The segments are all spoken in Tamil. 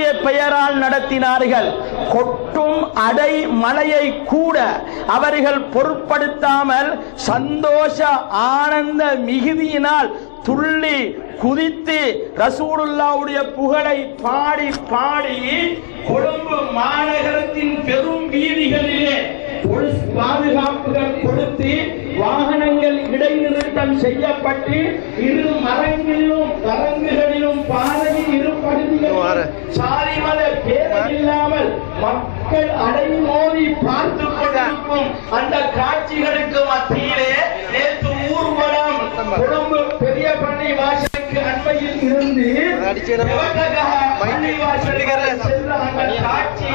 அவருடைய பெயரால் நடத்தினார்கள். கொட்டும் அடை மலையை கூட அவர்கள் பொருட்படுத்தாமல் சந்தோஷ ஆனந்த மிகுதியினால் துள்ளி குதித்து ரசூலுல்லாவுடைய புகழை பாடி பாடி கொழும்பு மாநகரத்தின் பெரும் வீதிகளிலே போலீஸ் பாதுகாப்புகள் கொடுத்து வாகனங்கள் இடைநிறுத்தம் செய்யப்பட்டு இரு மரங்களிலும் கரங்குகளிலும் பாதை சாதி மத பேதம் இல்லாமல் மக்கள் அடைமோதி பார்த்து கொண்டிருக்கும் அந்த காட்சிகளுக்கு மத்தியிலே நேற்று ஊர்வலம் கொழும்பு பெரிய பள்ளி வாசலுக்கு அண்மையில் இருந்து எவட்டகா பள்ளி வாசலுக்கு சென்ற அந்த காட்சி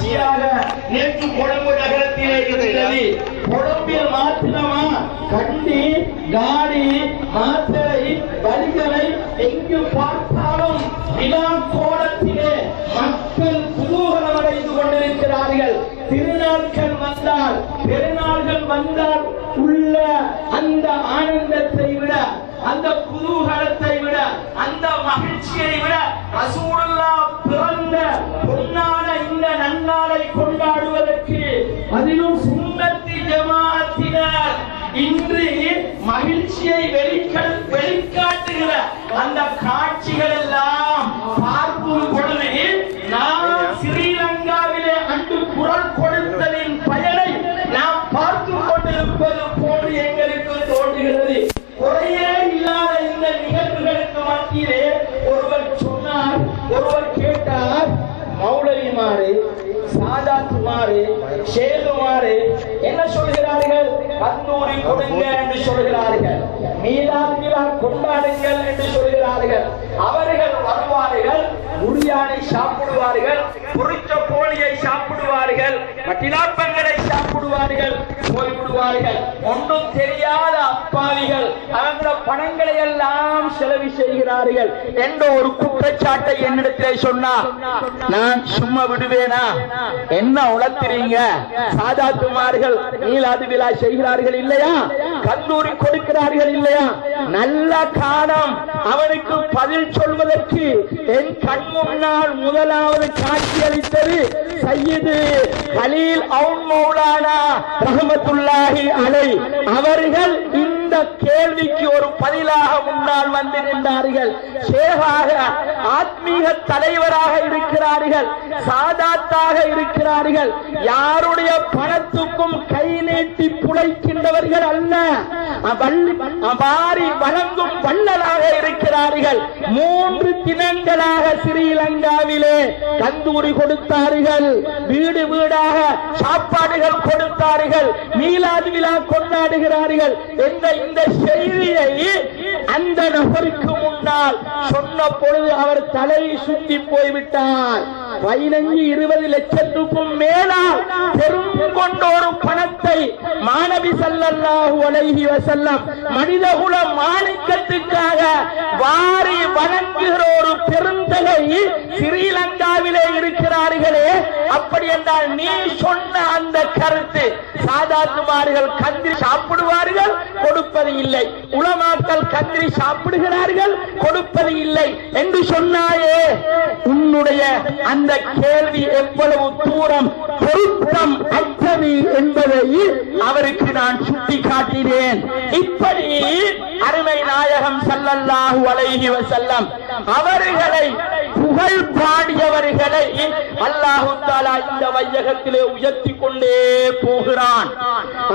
கண்கொள்ளாத நேற்று கொழும்பு நகரத்திலே இருந்தது கொழும்பில் மாத்திரமா கண்டி காடி மாத்திரை வலிகளை எங்கு பார்த்தாலும் விழா கோலத்திலே மக்கள் குதூகலம் அடைந்து கொண்டிருக்கிறார்கள். திருநாட்கள் வந்தால் பெருநாள்கள் வந்தால் உள்ள அந்த ஆனந்தத்தை விட அந்த குதூகலத்தை விட அந்த மகிழ்ச்சியை விட ரசூலுல்லா பிறந்த பொன்னான இந்த நன்னாளை கொண்டாடுவதற்கு அதிலும் சுண்ணத்தி ஜமாத்தினர் இன்று மகிழ்ச்சியை வெளிக்க வெளிக்காட்டுகிற அந்த காட்சிகள் எல்லாம் கொண்டாடுங்கள் என்று சொல்கிறார்கள். அவர்கள் வருவார்கள் முரியானை சாப்பிடுவார்கள் பொரிச்ச கோழியை சாப்பிடுவார்கள் மட்டிலாப்பங்களை சாப்பிடுவார்கள் போய்விடுவார்கள். ஒன்றும் தெரியாத அப்பாவிகள் அந்த பணங்களை எல்லாம் செலவு செய்கிறார்கள் என்ற ஒரு குற்றச்சாட்டை என்னிடத்திலே சொன்னா நான் சும்மா விடுவேனா? என்ன உளத்துறீங்க சாதாத்துமார்கள் நீலாது விழா செய்கிறார்கள் இல்லையா? கல்லூரி கொடுக்கிறார்கள் இல்லையா? நல்ல காலம். அவனுக்கு பதில் சொல்வதற்கு என் கண் முன்னால் முதலாவது காட்சி அளித்தது சையது கலீல் அவுன் மௌலானா ரஹமத்துல்லாஹி அலை. அவர்கள் இந்த கேள்விக்கு ஒரு பதிலாக முன்னால் வந்து நின்றார்கள் ஆத்மீக தலைவராக இருக்கிறார்கள் சாதாத்தாக இருக்கிறார்கள். யாருடைய பணத்துக்கும் கை நீட்டி புழைக்கின்றவர்கள் அல்ல. அவள்- வழங்கும் வள்ளலாக இருக்கிறார்கள். மூன்று தினங்களாக ஸ்ரீலங்காவிலே தந்தூரி கொடுத்தார்கள். வீடு வீடாக சாப்பாடுகள் கொடுத்தார்கள். மீலாது விழா கொண்டாடுகிறார்கள். என்ற இந்த செய்தியை அந்த நபருக்கு முன்னால் சொன்ன பொழுது அவர் தலை சுத்தி போய்விட்டார். பதினஞ்சு இருபது லட்சத்துக்கும் மேலால் பெரும் கொண்ட பணத்தை மாணவி சல்லல்லாஹு அலைஹி வஸல்லம் மனிதகுல மாணிக்கத்துக்காக வாரி வணங்குகிற ஒரு பெருந்தகை ஸ்ரீலங்காவிலே இருக்கிறார்களே அப்படி என்றால் நீ சொன்ன அந்த கருத்து சாதாத்துமார்கள் கந்திரி சாப்பிடுவார்கள் கொடுப்பது இல்லை. உளமாக்கள் கந்திரி சாப்பிடுகிறார்கள் கொடுப்பது இல்லை. என்று சொன்னாயே உன்னுடைய அந்த கேள்வி எவ்வளவு தூரம் பொருத்தம் அற்றது என்பதை அவருக்கு நான் சுட்டி காட்டினேன் இப்படி அருமை நாயகம் ஸல்லல்லாஹு அலைஹி செல்லம் அவர்களை புகழ் பாடியவர்களை அல்லாஹு தாலா இந்த வையகத்திலே உயர்த்தி கொண்டே போகிறான்.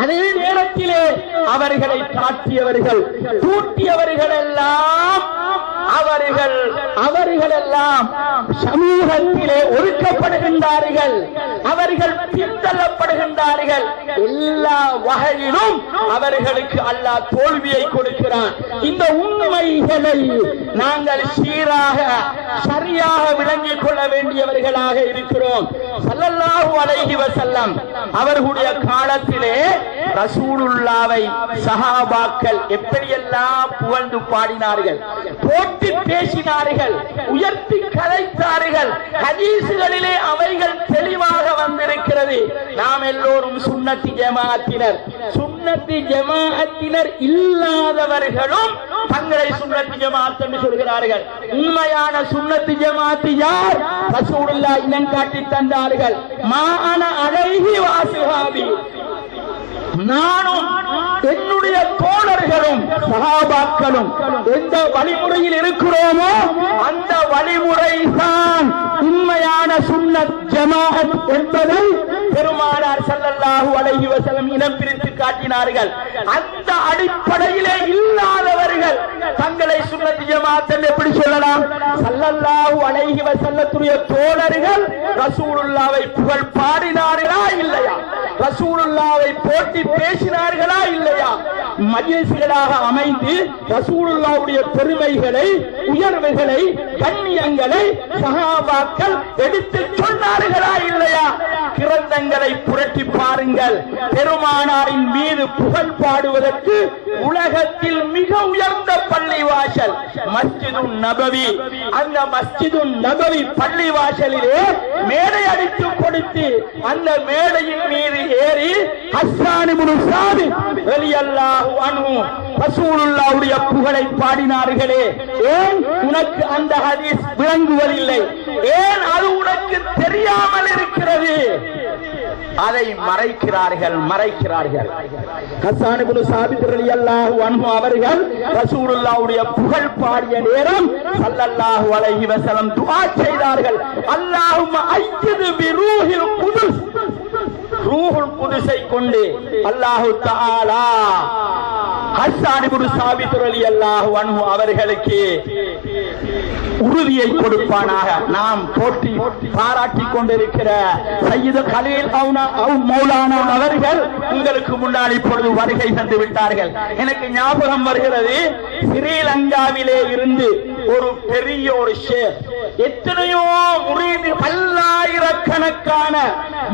அதே நேரத்திலே அவர்களை தாட்டியவர்கள் தூட்டியவர்கள் எல்லாம் அவர்கள் அவர்கள் எல்லாம் சமூகத்திலே ஒதுக்கப்படுகின்றார்கள் அவர்கள் பின்தள்ளப்படுகின்றார்கள். எல்லா வகையிலும் அவர்களுக்கு அல்லாஹ் தோல்வியை கொடுக்கிறான். இந்த உண்மைகளை நாங்கள் சீராக சரியாக விளங்கிக் கொள்ள வேண்டியவர்களாக இருக்கிறோம். ஸல்லல்லாஹு அலைஹி வஸல்லம் அவர்களுடைய காலத்திலே ரசூலுல்லாவை சஹாபாக்கள் எப்படியெல்லாம் புகழ்ந்து பாடினார்கள்? போட்டு பேசினார்கள் உயர்த்தி கலைத்தார்கள் ஹதீசுகளிலே அவைகள் தெளிவாக வந்திருக்கிறது. நாம் எல்லோரும் சுண்ணத்தி ஜமாஅத்தினர் சுண்ணத்தி ஜமாஅத்தினர் இல்லாதவர்களும் தங்களை சுண்ணத்து ஜமாத் என்று சொல்கிறார்கள். உண்மையான சுண்ணத்து ஜமாஅத் யார்? ரசூலுல்லா இனம் காட்டி தந்தார்கள். மான அழகி வாசுகாபி நானும் என்னுடைய தோழர்களும் சகாபாக்களும் எந்த வழிமுறையில் இருக்கிறோமோ அந்த வழிமுறை தான் உண்மையான சுண்ண ஜமாஅத் என்பதை பெருமானார் ஸல்லல்லாஹு அழகி வசலம் இனம் பிரித்து காட்டினார்கள். அந்த அடிப்படையிலே எப்படி சொல்லலாம்? ஸல்லல்லாஹு அலைஹி வஸல்லத்துடைய தோழர்கள் ரசூலுல்லாவை புகழ் பாடினார்களா இல்லையா? ரசூலுல்லாவை போட்டி பேசினார்களா இல்லையா? மஜேசிகளாக அமைந்து ரசூலுல்லாவுடைய பெருமைகளை உயர்வுகளை கண்ணியங்களை சகாபாக்கள் எடுத்து சொன்னார்களா இல்லையா? கிரந்தங்களை புரட்டி பாருங்கள். பெருமானாரின் மீது புகழ் பாடுவதற்கு உலகத்தில் மிக உயர்ந்த பள்ளி வாசல் மஸ்ஜிது நபவி. அந்த மஸ்ஜிது நபவி பள்ளி வாசலிலே மேடை அடித்து கொடுத்து அந்த மேடையின் மீது ஏறி ஹஸ்ஸானி முனு சாதி ரலியல்லாஹு அன்ஹு ரசூலுல்லாஹ்வுடைய புகழை பாடினார்களே. ஏன்? உனக்கு அந்த ஹதீஸ் விளங்குவதில்லை. ஏன் அது உனக்கு தெரியாமல் இருக்கிறது? அதை மறைக்கிறார்கள் மறைக்கிறார்கள். ஹஸ்ஸான் சாபித் ரலியல்லாஹு அன்ஹு அவர்கள் ரசூலுல்லாஹ்வுடைய புகழ் பாடிய நேரம் ஸல்லல்லாஹு அலைஹி வஸல்லம் துஆ செய்தார்கள். அல்லாஹும்ம ஐயிது பி ரூஹில் குதுஸ். ரூஹுல் குதுஸை கொண்டு அல்லாஹு தஆலா ஹஸ்ஸான் இப்னு சாபித் ரலியல்லாஹு அன்ஹு அவர்களுக்கு உறுதியை கொடுப்பானாக. நாம் போட்டி பாராட்டி கொண்டிருக்கிற சையது கலீல் அவுனா அவு மௌலானா அவர்கள் உங்களுக்கு முன்னால் இப்பொழுது வருகை தந்து விட்டார்கள். எனக்கு ஞாபகம் வருகிறது ஸ்ரீலங்காவிலே இருந்து ஒரு பெரிய ஒரு ஷேர் எத்தனையோ முரீது பல்ல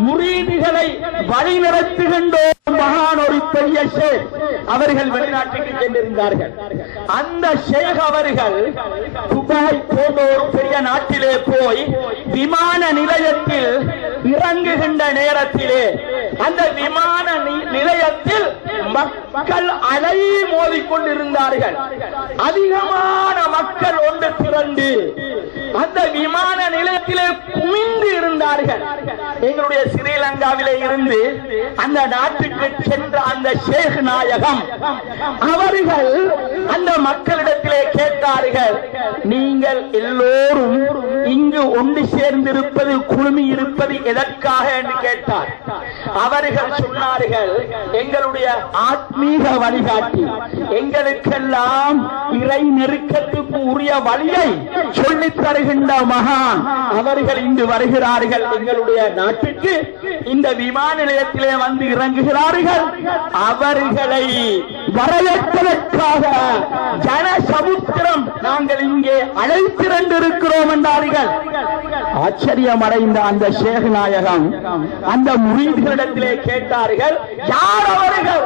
முரீதுகளை வழிநடத்துகின்ற மகான் ஒரு பெரிய ஷேக் அவர்கள் வெளிநாட்டுக்கு சென்றிருந்தார்கள். அந்த ஷேக் அவர்கள் துபாய் போன்ற ஒரு பெரிய நாட்டிலே போய் விமான நிலையத்தில் இறங்குகின்ற நேரத்திலே அந்த விமான நிலையத்தில் மக்கள் அலை மோதிக்கொண்டிருந்தார்கள் அதிகமான மக்கள் ஒன்று திரண்டு அந்த விமான நிலையத்திலே குமிந்து இருந்தார்கள். எங்களுடைய ஸ்ரீலங்காவிலே இருந்து அந்த நாட்டுக்கு சென்ற அந்த ஷேக் நாயகம் அவர்கள் அந்த மக்களிடத்திலே கேட்டார்கள் நீங்கள் எல்லோரும் இங்கு ஒன்று சேர்ந்திருப்பது குழுமி இருப்பது எதற்காக? என்று கேட்டார். அவர்கள் சொன்னார்கள் எங்களுடைய ஆத்மீக வழிகாட்டி எங்களுக்கெல்லாம் இறை நெருக்கத்துக்கு உரிய வழியை சொல்லித்தர வருகின்ற மகான். அவர்கள் இங்கு வருகிறார்கள் எங்களுடைய நாட்டுக்கு. இந்த விமான நிலையத்திலே வந்து இறங்குகிறார்கள். அவர்களை வரவேற்பதற்காக ஜன சமுத்திரம் நாங்கள் இங்கே அழைத்திரண்டிருக்கிறோம் என்றார்கள். ஆச்சரியம் அடைந்த அந்த சேகநாயகம் அந்த முரீதுகளிடத்திலே கேட்டார்கள் யார் அவர்கள்?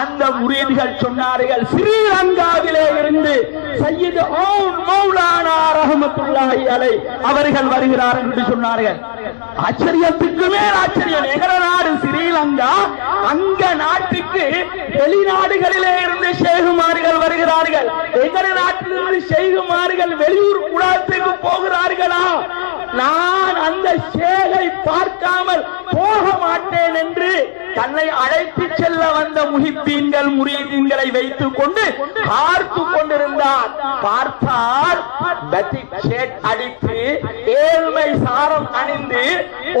அந்த முரீதுகள் சொன்னார்கள் ஸ்ரீலங்காவிலே இருந்து சையது ஓன் மௌலானா ரஹமத்துல்லாஹி அலை அவர்கள் வருகிறார்கள் என்று சொன்னார்கள். ஆச்சரியத்துக்கு மேல் ஆச்சரியம். எங்கட நாடு ஸ்ரீலங்கா அங்க நாட்டுக்கு வெளிநாடுகளிலே இருந்து ஷேகுமார்கள் வருகிறார்கள். எங்கட நாட்டிலிருந்து ஷேகுமார்கள் வெளியூர் குலாத்துக்கு போகிறார்களா? நான் அந்த ஷேகை பார்க்காமல் போக மாட்டேன் என்று தன்னை அழைத்து செல்ல வந்த முகிப்பீன்கள் முறியீன்களை வைத்துக் கொண்டு பார்த்து கொண்டிருந்தார் பார்த்தால் அடித்து ஏழ்மை சாரம் அணிந்து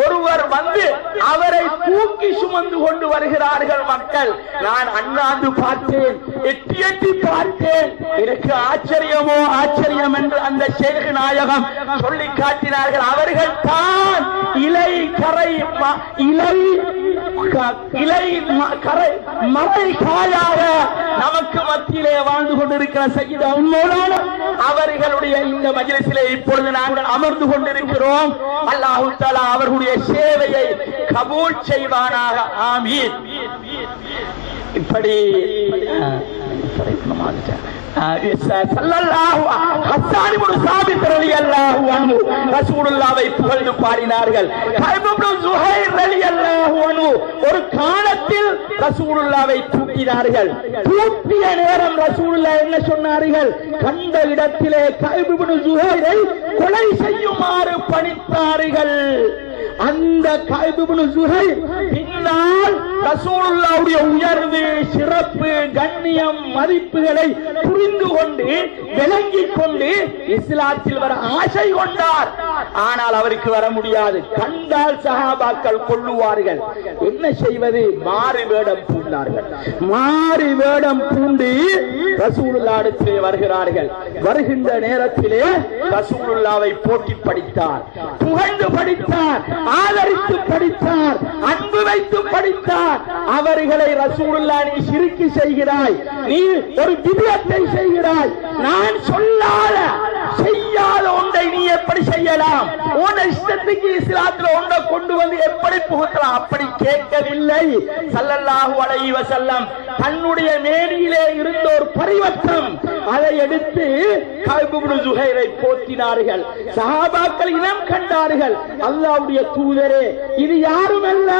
ஒருவர் வந்து அவரை தூக்கி சுமந்து கொண்டு வருகிறார்கள் மக்கள். நான் அண்ணாந்து பார்த்தேன் எட்டி எட்டி பார்த்தேன். எனக்கு ஆச்சரியமோ ஆச்சரியம் என்று அந்த ஷேக் நாயகம் சொல்லி காட்டினார்கள். அவர்கள் தான் இலை கரை இலை இலை கரை காயாக நமக்கு மத்தியிலே வாழ்ந்து கொண்டிருக்கிற சகித உண்மையான அவர்களுடைய இந்த மஜ்லிஸிலே இப்பொழுது நாங்கள் அமர்ந்து கொண்டிருக்கிறோம். அல்லாஹு தலா அவர்களுடைய சேவையை கபூல் செய்வானாக. ஆமீன். இப்படி ரசூலுல்லாவை புகழ்ந்து பாடினார்கள். ஒரு காலத்தில் ரசூலுல்லாவை தூக்கினார்கள். தூக்கிய நேரம் ரசூலுல்லா என்ன சொன்னார்கள்? கண்ட இடத்திலே கஅப் இப்னு கொலை செய்யுமாறு பணித்தார்கள். அந்த கைபுபுனு சுகை பின்னால் ரசூலுல்லாவுடைய உயர்வு சிறப்பு கண்ணியம் மதிப்புகளை புரிந்து கொண்டு விளங்கிக் கொண்டு இஸ்லாத்தில் வர ஆசை கொண்டார். ஆனால் அவருக்கு வர முடியாது. கண்டால் சஹாபாக்கள் கொள்ளுவார்கள் என்ன செய்வது? மாறு வேடம் பூண்டார்கள். மாறு வேடம் பூண்டு ரசூலுல்லாடத்திலே வருகிறார்கள். வருகின்ற நேரத்திலே ரசூலுல்லாவை போட்டி படித்தார். புகழ்ந்து படித்தார். ஆதரித்து படித்தார். அன்பு வைத்து படித்தார். அவர்களை ரசூலுல்லா நீ சிரிக்கு செய்கிறாய். நீ ஒரு திவ்யத்தை செய்கிறாய். நான் சொல்லாத செய்யாத ஒன்றை நீ எப்படி செய்யலாம்? உன் இஷ்டத்துக்கு இஸ்லாத்துல ஒன்றை கொண்டு வந்து எப்படி புகுத்தலாம்? அப்படி கேட்கவில்லை. சல்லல்லாஹு அலைவ செல்லம் தன்னுடைய மேனியிலே இருந்த ஒரு பரிவர்த்தம் அதை எடுத்து கல்புபுடு ஜுஹைரை போத்தினார்கள். சஹாபாக்கள் இனம் கண்டார்கள். அல்லாவுடைய தூதரே இது யாரும் அல்ல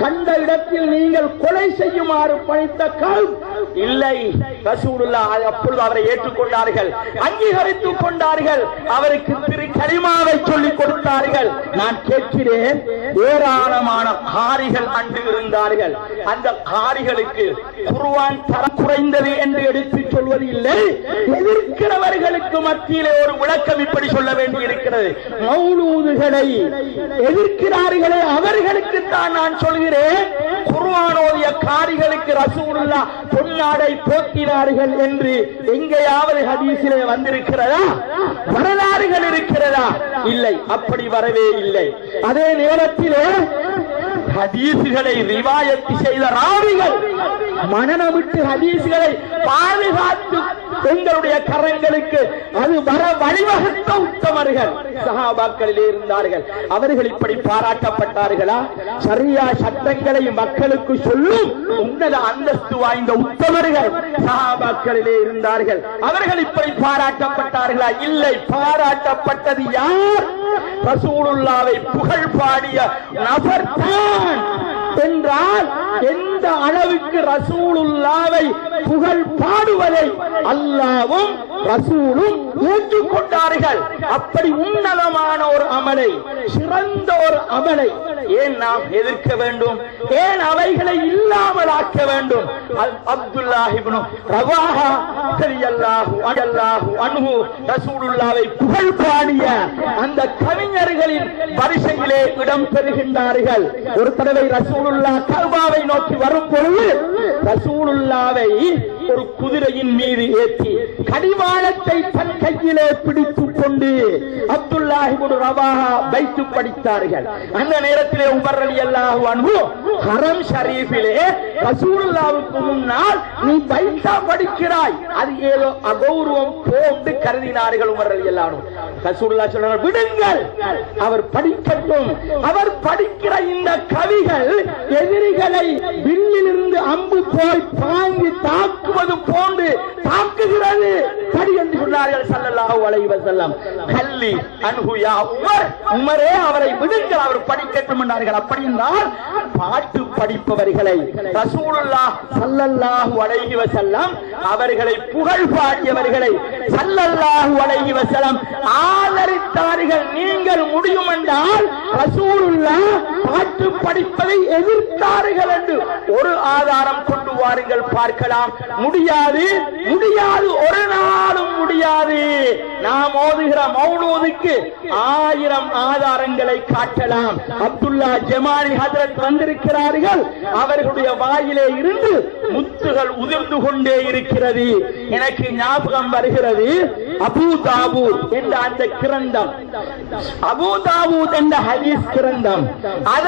கண்ட இடத்தில் நீங்கள் கொலை செய்யுமாறு பணித்த கால் இல்லை. ரசூலுல்லாஹ் அப்பொழுது அவரை ஏற்றுக்கொண்டார்கள் அங்கீகரித்துக் கொண்டார்கள். அவருக்கு திரு கரிமாவை சொல்லிக் கொடுத்தார்கள். நான் கேட்கிறேன் ஏராளமான காரிகள் அன்று இருந்தார்கள் அந்த காரிகளுக்கு குருவான் தரம் குறைந்தது என்று எடுத்து சொல்வது இல்லை. எதிர்க்கிறவர்களுக்கு மத்தியிலே ஒரு விளக்கம் இப்படி சொல்ல வேண்டி இருக்கிறது மௌலூதுகளை எதிர்க்கிறார்களே அவர்களுக்கு தான் நான் சொல்கிறேன். குர்வானோதிய காரிகளுக்கு ரசூலுல்லா பொன்னாடை போக்கினார்கள் என்று எங்கேயாவது ஹதீசிலே வந்திருக்கிறதா? வரலாறுகள் இருக்கிறதா? இல்லை. அப்படி வரவே இல்லை. அதே நேரத்திலே ஹதீசுகளை ரிவாயத்து செய்த ராவிகள் மனநமிட்டு ஹதீசுகளை பாதுகாத்து பெண்களுடைய கரங்களுக்கு அது வர வழிவகுத்த உத்தமர்கள். சகாபாக்களிலே இருந்தார்கள். அவர்கள் இப்படி பாராட்டப்பட்டார்களா? சரியா சட்டங்களை மக்களுக்கு சொல்லும் உன்னத அந்தஸ்து வாய்ந்த உத்தமர்கள் சகாபாக்களிலே இருந்தார்கள். அவர்கள் இப்படி பாராட்டப்பட்டார்களா? இல்லை. பாராட்டப்பட்டது யார்? ரசூலுல்லாவை புகழ் பாடிய நபர் தான் என்றால் எந்த அளவுக்கு ரசூலுல்லாவை புகழ் பாடுவதை அல்லாவும் ரசூலும் ஏற்றுக்கொண்டார்கள். அப்படி உன்னதமான ஒரு அமலை சிறந்த ஒரு அமலை ஏன் நாம் எதிர்க்க வேண்டும்? ஏன் அவைகளை இல்லாமல் ஆக்க வேண்டும்? அல்- ரவாஹா ரசூலுல்லாவை புகழ் பாடிய அந்த கவிஞர்களின் வரிசையிலே இடம் பெறுகின்றார்கள். ஒரு தடவை ரசூலுல்லா கல்பாவை நோக்கி வரும் பொழுது ரசூலுல்லாவை ஒரு குதிரையின் மீது ஏற்றி கடிவாளத்தை தன் கையிலே பிடித்துக் கொண்டு அப்துல்லாஹி ரவாஹா வைத்து படித்தார்கள். அந்த நேரத்திலே உமர் ரலியல்லாஹு அன்பு ஹரம் ஷரீஃபிலே ரசூலுல்லாவுக்கு முன்னால் நீ வைத்தா படிக்கிறாய். அது ஏதோ அகௌரவம் போன்று கருதினார்கள் உமர் அலி அல்லாஹு ரசூல்லா சொல்றார் விடுங்கள். அவர் படிக்கட்டும். அவர் படிக்கிற இந்த கவிகள் எதிரிகளை வில்லிலிருந்து அம்பு போய் பாய்ந்து தாக்குவது போன்று தாக்குகிறது. படி என்று சொன்னார்கள் சல்லல்லாஹு அலைஹி வஸல்லம். கல்லி அன்ஹு யா உமர். உமரே அவரை விடுங்கள். அவர் படிக்கட்டும் என்றார்கள். அப்படி என்றால் பாட்டு படிப்பவர்களை ரசூலுல்லாஹ் சல்லல்லாஹு அலைஹி வஸல்லம் அவர்களை புகழ் பாடியவர்களை சல்லல்லாஹு அலைஹி வஸல்லம் ஆ ஆதரித்தார்கள். நீங்கள் முடியும் என்றால் ரசூலுல்லாஹ் மாற்று படிப்பதை எதிர்த்தார்கள் என்று ஒரு ஆதாரம் கொண்டு வாருங்கள் பார்க்கலாம். முடியாது முடியாது ஒரு நாளும் முடியாது. நாம் ஓதுகிற மௌனூதுக்கு ஆயிரம் ஆதாரங்களை காட்டலாம். அப்துல்லா ஜமானி ஹதரத் வந்திருக்கிறார்கள். அவர்களுடைய வாயிலே இருந்து முத்துகள் உதிர்ந்து கொண்டே இருக்கிறது. எனக்கு ஞாபகம் வருகிறது அபூ தாவூத் என்ற அந்த கிரந்தம். அபூ தாவூத் என்ற ஹதீஸ் கிரந்தம். அது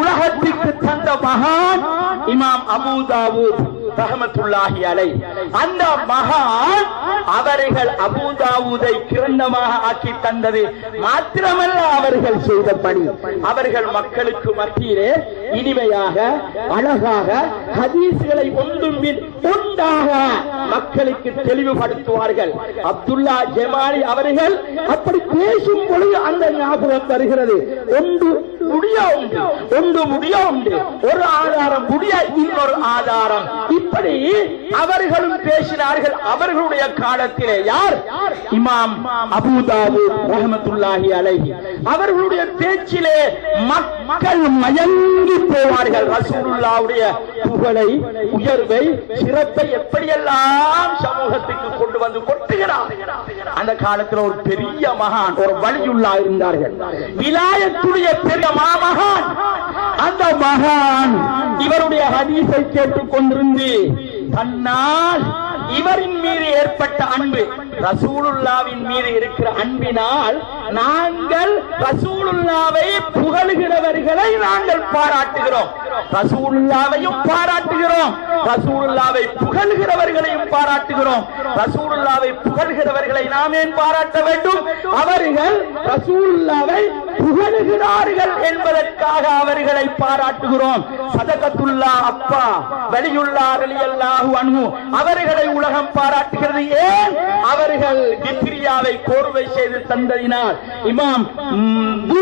உலகத்திற்கு தந்த மகான் இமாம் அபுதாவூத் ரஹமத்துல்லாஹி அலை. அந்த மகான் அவர்கள் அபுதாவூதை கிரந்தமாக ஆக்கி தந்தது. மாத்திரமல்ல அவர்கள் செய்த பணி. அவர்கள் மக்களுக்கு மத்தியிலே இனிமையாக அழகாக ஹதீஸ்களை ஒன்றும் பின் ஒன்றாக மக்களுக்கு தெளிவுபடுத்துவார்கள். அப்துல்லா ஜமாலி அவர்கள் அப்படி பேசும் பொழுது அந்த ஞாபகம் வருகிறது. ஒன்று முடிய உண்டு ஒன்று முடிய உண்டு. ஒரு ஆதாரம் முடிய இன்னொரு ஆதாரம். இப்படி அவர்களும் பேசினார்கள். அவர்களுடைய காலத்திலே யார்? இமாம் அபுதாபு ரஹமத்துல்லாஹி அலை அவர்களுடைய பேச்சிலே மக்கள் மயங்கி போவார்கள். ரசூலுல்லாவுடைய புகழை உயர்வை சிறப்பை எப்படியெல்லாம் சமூகத்துக்கு கொண்டு வந்து கொட்டுகிறார்? அந்த காலத்தில் ஒரு பெரிய மகான் ஒரு வழியுள்ளா இருந்தார்கள். விலாயத்துடைய பெரிய மாமகான். அந்த மகான் இவருடைய ஹதீஸை கேட்டுக் கொண்டிருந்து தன்னால் இவரின் மீது ஏற்பட்ட அன்பு ரசூலுல்லாவின் மீது இருக்கிற அன்பினால் நாங்கள் ரசூலுல்லாவை புகழுகிறவர்களை நாங்கள் பாராட்டுகிறோம். ரசூலுல்லாவையும் பாராட்டுகிறோம். ரசூலுல்லாவை புகழ்கிறவர்களையும் பாராட்டுகிறோம். ரசூலுல்லாவை புகழ்கிறவர்களை நாம் ஏன் பாராட்ட வேண்டும். அவர்கள் ரசூலுல்லாவை புகழுகிறார்கள் என்பதற்காக அவர்களை பாராட்டுகிறோம். சதகத்துல்லா அப்பா வலியுல்லா அலியல்லாஹு அன்பு அவர்களை உலகம் பாராட்டுகிறது. ஏன்? அவர்கள் கிப்ரியாவை கோர்வை செய்து தந்ததினால். இமாம்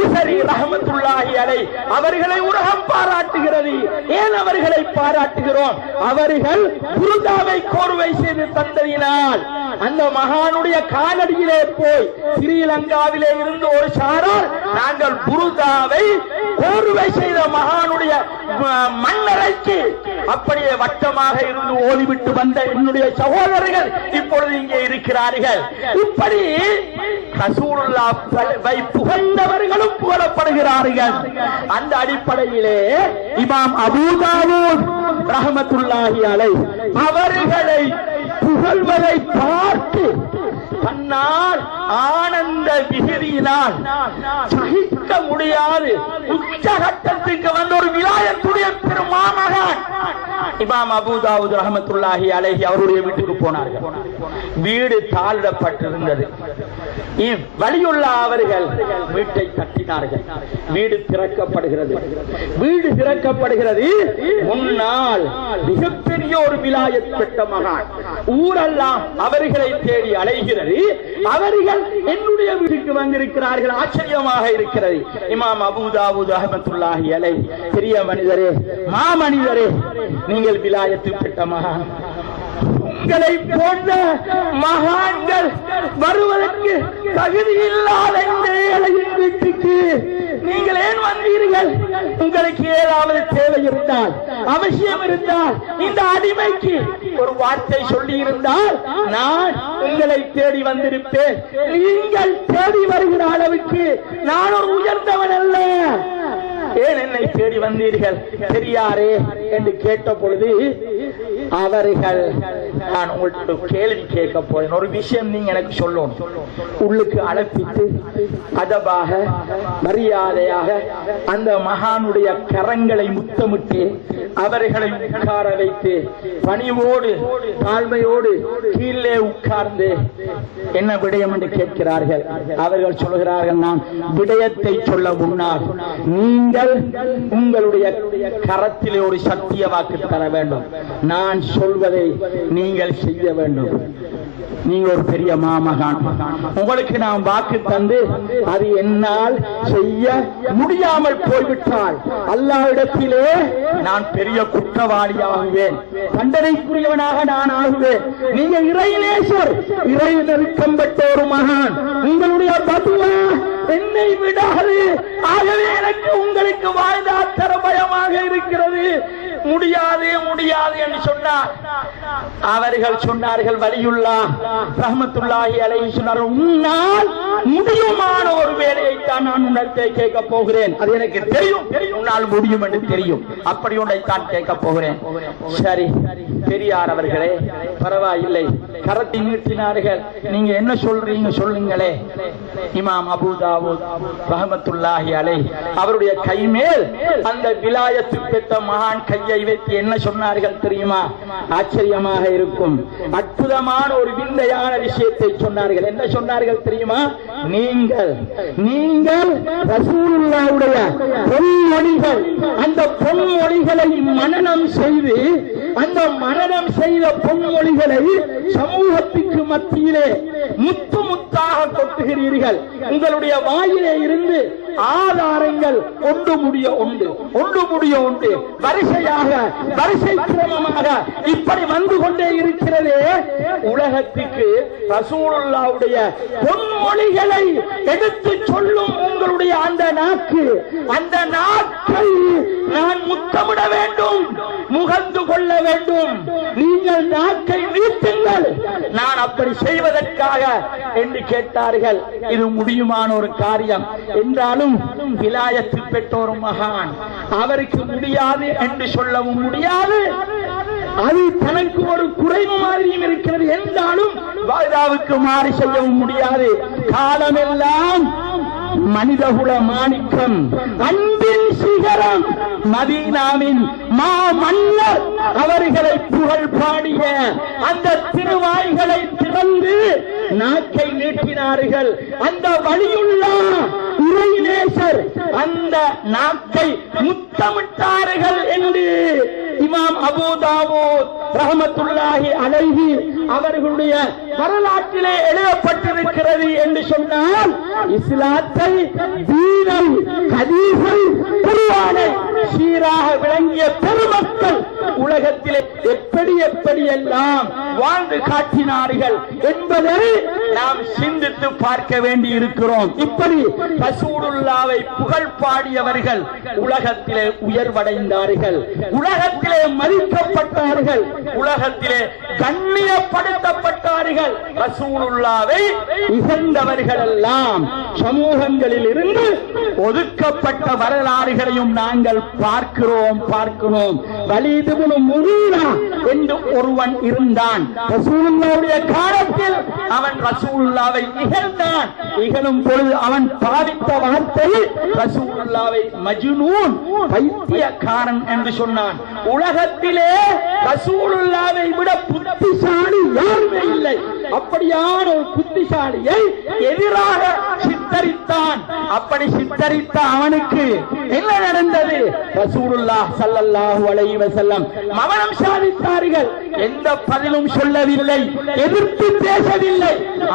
ம், ரஹமத்துல்லாஹி அலை. அவர்களை உலகம் பாராட்டுகிறது. ஏன் அவர்களை பாராட்டுகிறோம்? அவர்கள் குருதாவை கோர்வை செய்து தந்ததினால். அந்த மகானுடைய காலடியிலே போய் ஸ்ரீலங்காவிலே இருந்து ஒரு சாரார் நாங்கள் புருதாவை கோர்வை செய்த மகானுடைய மன்னரைக்கு மண்ணறைக்கு அப்படியே வட்டமாக இருந்து ஓடிவிட்டு வந்த என்னுடைய சகோதரர்கள் இப்பொழுது இங்கே இருக்கிறார்கள். இப்படி ரசூலுல்லாவை புகழ்ந்தவர்களும் புகழப்படுகிறார்கள். அந்த அடிப்படையிலே இமாம் அபூதாவூர் ரஹமத்துல்லாஹி அலை அவர்களை புகழ்வதை பார்த்து தன்னால் ஆனந்த விகிதியினால் சகிக்க முடியாது. உச்சகட்டத்துக்கு வந்த ஒரு விலாயத்துடைய பெருமாமகன் இமாம் அபூதாவுத் ரஹமத்துல்லாஹி அலைஹி அவருடைய வீட்டுக்கு போனார்கள். வீடு தாளிடப்பட்டிருந்தது. வழியுள்ள அவர்கள் வீட்டை கட்டினார்கள். வீடு திறக்கப்படுகிறது. வீடு திறக்கப்படுகிறது. முன்னால் மிகப்பெரிய ஒரு விலாயத் பெற்ற மகான். ஊர் ஊரெல்லாம் அவர்களை தேடி அலைகிறது. அவர்கள் என்னுடைய வீட்டுக்கு வந்திருக்கிறார்கள். ஆச்சரியமாக இருக்கிறது. இமாம் அபூதாவூத் அஹமத்துல்லாஹி அலை பெரிய மனிதரே மாமனிதரே நீங்கள் விலாயத்து பெற்ற மகான் உங்களை போன்ற மகான்கள் வருவதற்கு தகுதி இல்லாத இந்த ஏழையின் வீட்டுக்கு நீங்கள் ஏன் வந்தீர்கள். உங்களுக்கு ஏதாவது தேவை இருந்தால் அவசியம் இருந்தால் இந்த அடிமைக்கு ஒரு வார்த்தை சொல்லி இருந்தால் நான் உங்களை தேடி வந்திருப்பேன். நீங்கள் தேடி வருகிற அளவுக்கு நான் ஒரு உயர்ந்தவன் அல்ல. ஏன் என்னை தேடி வந்தீர்கள்? பெரியாரே என்று கேட்ட பொழுது அவர்கள் நான் உங்கள்ட்ட கேள்வி கேட்க போறேன். ஒரு விஷயம் நீங்க எனக்கு சொல்லணும். உள்ளுக்கு அழைப்பித்து அதபாக மரியாதையாக அந்த மகானுடைய கரங்களை முத்தமிட்டு அவர்களை உட்கார வைத்து பணிவோடு தாழ்மையோடு கீழே உட்கார்ந்து என்ன விடயம் என்று கேட்கிறார்கள்? அவர்கள் சொல்கிறார்கள் நான் விடயத்தை சொல்ல முன்னால் நீங்கள் உங்களுடைய கரத்திலே ஒரு சத்திய வாக்கு தர வேண்டும். நான் சொல்வதை நீங்கள் செய்ய வேண்டும். நீங்க ஒரு பெரிய மாமகான். உங்களுக்கு நான் வாக்கு தந்து அது என்னால் செய்ய முடியாமல் போய்விட்டால் இடத்திலே நான் பெரிய குற்றவாளியாகுவேன். தண்டனைக்குரியவனாக நான் ஆகுவேன். நீங்க இறைநேசர் இறை நெருக்கம் பெற்ற ஒரு மகான். உங்களுடைய பதுவா என்னை விடாது. ஆகவே எனக்கு உங்களுக்கு வாழ்ந்தாத்தர பயமாக இருக்கிறது. முடியாது முடியாது என்று சொன்னார் அவர்கள் சொன்னார்கள் வலியுள்ளா ரஹமத்துல்லாஹி அலைஹி சொன்னார் உன்னால் முடியுமான ஒரு வேலையை தான் நான் உன்னிடத்தை கேட்க போகிறேன். அது எனக்கு தெரியும். உன்னால் முடியும் என்று தெரியும். அப்படி ஒன்றை தான் கேட்க போகிறேன். சரி பெரியார் அவர்களே பரவாயில்லை. கரத்தை நீட்டினார்கள். நீங்க என்ன சொல்றீங்க சொல்லுங்களே. இமாம் அபூதாவூத் ரஹமத்துல்லாஹி அலை அவருடைய கை மேல் அந்த விலாயத்து பெற்ற மகான் கையை வைத்து என்ன சொன்னார்கள் தெரியுமா? ஆச்சரியமாக இருக்கும். அற்புதமான ஒரு விந்தையான விஷயத்தை சொன்னார்கள். என்ன சொன்னார்கள் தெரியுமா? நீங்கள் நீங்கள் ரசூலுல்லாவுடைய பொன்மொழிகள் அந்த பொன்மொழிகளை மனநம் செய்து அந்த மனநம் செய்த பொன்மொழிகளை சமூகத்துக்கு மத்தியிலே முத்து முத்தாக கொட்டுகிறீர்கள். உங்களுடைய வாயிலே இருந்து ஆதாரங்கள் ஒன்று முடிய உண்டு ஒன்று முடிய உண்டு. வரிசையாக வரிசை கிரமமாக இப்படி வந்து கொண்டே இருக்கிறதே உலகத்துக்கு ரசூலுல்லாவுடைய பொன்மொழிகள் எடுத்து சொல்லும் உங்களுடைய அந்த நாக்கு? அந்த நாக்கை நான் முத்தமிட வேண்டும் முகந்து கொள்ள வேண்டும். நீங்கள் நாக்கை நீட்டுங்கள். நான் அப்படி செய்வதற்காக என்று கேட்டார்கள். இது முடியுமான ஒரு காரியம். என்றாலும் விலாயத்தில் பெற்றோர் மகான் அவருக்கு முடியாது என்று சொல்லவும் முடியாது. அது தனக்கு ஒரு குறைவு மாதிரியும் இருக்கிறது என்றாலும் வாய்தாவுக்கு மாறி செய்யவும் முடியாது. காலமெல்லாம் மனிதகுல மாணிக்கம் அன்பின் சிகரம் மதீனாவின் மா மன்னர் அவர்களை புகழ் பாடிய அந்த திருவாய்களை திறந்து நாக்கை நீட்டினார்கள். அந்த வழியுள்ள இறைநேசர் அந்த நாக்கை முத்தமிட்டார்கள் என்று இமாம் அபு தாவூத் ரஹமத்துல்லாஹி அலைஹி அவர்களுடைய வரலாற்றிலே எழுதப்பட்டிருக்கிறது என்று சொன்னால் இஸ்லாத்தை தீனம் ஹதீஸை குருவானை சீராக விளங்கிய பெருமக்கள் உலகத்திலே எப்படி எப்படி எல்லாம் வாழ்ந்து காட்டினார்கள் என்பதை நாம் சிந்தித்து பார்க்க வேண்டி இருக்கிறோம் இப்படி ரசூலுல்லாவை புகழ் பாடியவர்கள் உலகத்திலே உயர்வடைந்தார்கள். உலகத்திலே மதிக்கப்பட்டார்கள். உலகத்திலே கண்ணியப்படுத்தப்பட்டார்கள். ரசூலுல்லாவை இகழ்ந்தவர்கள் எல்லாம் சமூகங்களில் இருந்து ஒதுக்கப்பட்ட வரலாறுகளையும் நாங்கள் பார்க்கிறோம் பார்க்கிறோம். வலிதுபுனு முகீரா என்று ஒருவன் இருந்தான். ரசூலுல்லாவுடைய காலத்தில் அவன் ரசூலுல்லாவை இகழ்ந்தான். இகழும் பொழுது அவன் பாதித்த வார்த்தை ரசூலுல்லாவை மஜ்னூன் பைத்தியக்காரன் என்று சொன்னான். உலகத்திலே ரசூலுல்லாவை விட புத்திசாலி யாருமே இல்லை. அப்படியான ஒரு புத்திசாலியை எதிராக சித்தரித்தான். அப்படி சித்தரித்த அவனுக்கு என்ன நடந்தது? ரசூலுல்லாஹ் சல்லல்லாஹு அலைஹி வஸல்லம் மவனம் சாதித்தார்கள். எந்த பதிலும் சொல்லவில்லை எதிர்த்து பேசவில்லை.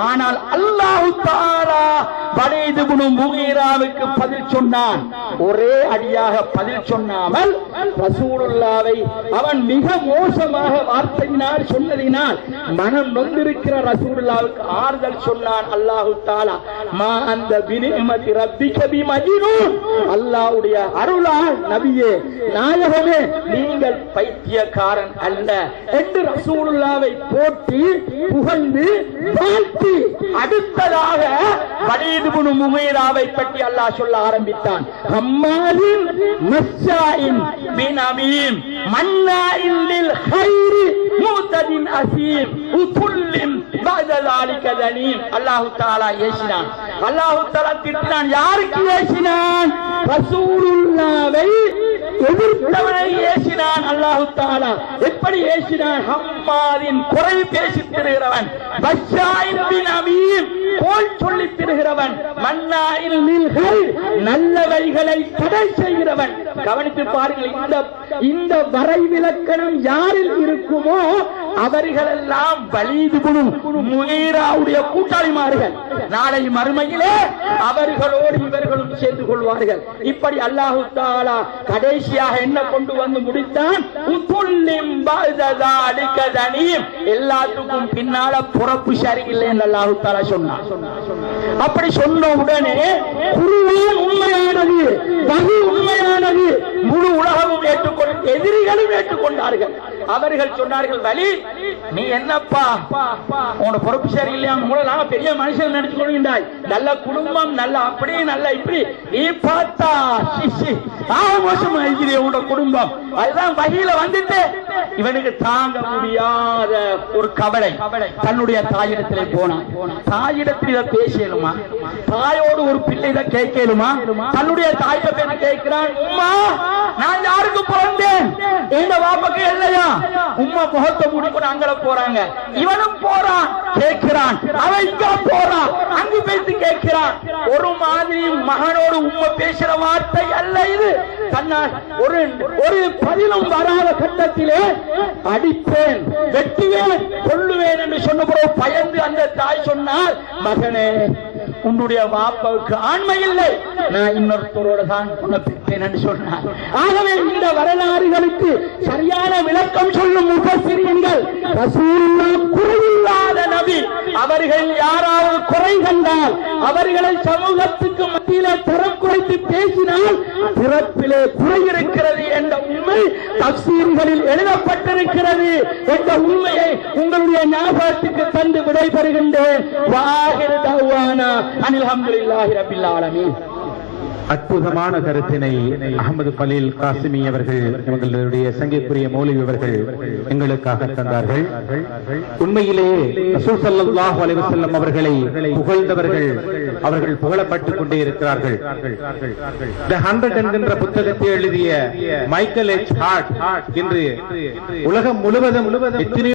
ஆனால் அல்லாஹ் தஆலா படைது இப்னு முகீராவுக்கு பதில் சொன்னான். ஒரே அடியாக பதில் சொன்னாமல் ரசூலுல்லாவை அவன் மிக மோசமாக வார்த்தையினால் சொன்னதினால் மனம் நொந்திருக்கிற ரசூலுல்லாவுக்கு ஆறுதல் சொன்னான் அல்லாஹு தாலா. மா அந்த வினிமதி ரப்பி கபி பிமஜ்னூன். அல்லாஹ்வுடைய அருளால் நபியே நாயகமே நீங்கள் பைத்தியக்காரன் அல்ல என்று ரசூலுல்லாவை போட்டி புகழ்ந்து வாழ்த்தி அடுத்ததாக வலீத் இப்னு முகீராவை பற்றி அல்லாஹ் சொல்ல ஆரம்பித்தான் ஹம்மாலின் மஸ்ஸாயின் பின் அமீம் மன்னாயின் லில் ஹைரி மூத்ததின் அசீம் உதுல்லிம் بعد ذلك ذليم அல்லாஹ் தஆலா ஏசினான் அல்லாஹ் தஆலா திட்டினான் யாருக்கு ஏசினான் ரசூலுல்லாவை எதிர்த்தவனை ஏசினான் அல்லாஹு தாலா எப்படி ஏசினான் ஹம்மாதின் குறை பேசி திரிகிறவன் பஷாயின் பின் அமீம் கோல் செய்கிறவன் திரிகிறவன் மன்னாயின் லில்கள் நல்லவைகளை தடை செய்கிறவன். கவனித்து பாருங்கள் இந்த இந்த வரைவிலக்கணம் யாரில் இருக்குமோ அவர்களெல்லாம் வலிது முகீராவுடைய கூட்டாளிமார்கள். நாளை மறுமையிலே அவர்களோடு இவர்களும் சேர்ந்து கொள்வார்கள். இப்படி அல்லாஹு தாலா கடைசியாக என்ன கொண்டு வந்து முடித்தான்? எல்லாத்துக்கும் பின்னால பிறப்பு சரியில்லை என்று அல்லாஹு தாலா சொன்னான். அப்படி சொன்ன உடனே குருவே உண்மையானது வகி உண்மையானது. முழு உலகமும் ஏற்றுக்கொண்டு எதிரிகளும் ஏற்றுக்கொண்டார்கள். அவர்கள் சொன்னார்கள் வலி நீ என்னப்பா? உனோட பொறுப்பு சரியில்லையா? உங்களை நாங்க பெரிய மனுஷன் நினைச்சு கொள்கின்றாய். நல்ல குடும்பம் நல்ல அப்படி நல்ல இப்படி. நீ பார்த்தா சி, சி, ஆக மோசமா இருக்கிறே குடும்பம். அதுதான் வகையில வந்துட்டு இவனுக்கு தாங்க முடியாத ஒரு கவலை. தன்னுடைய தாயிடத்திலே போனான். தாயிடத்தில் இதை பேசலுமா தாயோடு ஒரு பிள்ளை இதை கேட்கலுமா? தன்னுடைய தாயிட பேர் கேட்கிறான் உம்மா நான் யாருக்கு பிறந்தேன்? இந்த பாப்பாக்கு இல்லையா? உம்மா முகத்தை மூடிக்கொண்டு அங்கல போறாங்க. இவனும் போறான் கேட்கிறான். அவன் இங்க போறான் அங்கு பேசி கேட்கிறான். ஒரு மாதிரி மகனோடு உம்மை பேசுற வார்த்தை அல்ல இது. தன்னால் ஒரு ஒரு பதிலும் வராத கட்டத்திலே அடிப்பேன் வெட்டுவேன் கொள்ளுவேன் என்று சொன்ன பயந்து அந்த தாய் சொன்னார் மகனே உன்னுடைய வாப்பாவுக்கு ஆண்மை இல்லை. நான் இன்னொருத்தரோட தான் குணப்பிப்பேன் சொன்னார். ஆகவே இந்த வரலாறுகளுக்கு சரியான விளக்கம் சொல்லும் முகசிரியங்கள் குறையில்லாத நபி. அவர்கள் யாராவது குறை கண்டால் அவர்களை சமூகத்துக்கு மத்தியிலே தரம் குறைத்து பேசினால் பிறப்பிலே குறை இருக்கிறது என்ற உண்மை தப்சீர்களில் எழுதப்பட்டிருக்கிறது. என்ற உண்மையை உங்களுடைய ஞாபகத்துக்கு தந்து விடைபெறுகின்றேன். வாஹிர் தவானா அனில் அல்ஹம்துலில்லாஹி ரப்பில் ஆலமீன். அற்புதமான கருத்தினை அகமது பலீல் காசிமி அவர்கள் எங்களுடைய சங்கைக்குரிய மௌலவி அவர்கள் எங்களுக்காக தந்தார்கள். உண்மையிலே ரசூல் ஸல்லல்லாஹு அவர்களை புகழ்ந்தவர்கள் அவர்கள் புகழப்பட்டுக் கொண்டே இருக்கிறார்கள். த ஹண்ட்ரட் என்கின்ற புத்தகத்தை எழுதிய மைக்கேல் எச் ஹார்ட் இன்று உலகம் முழுவதும் எத்தனையோ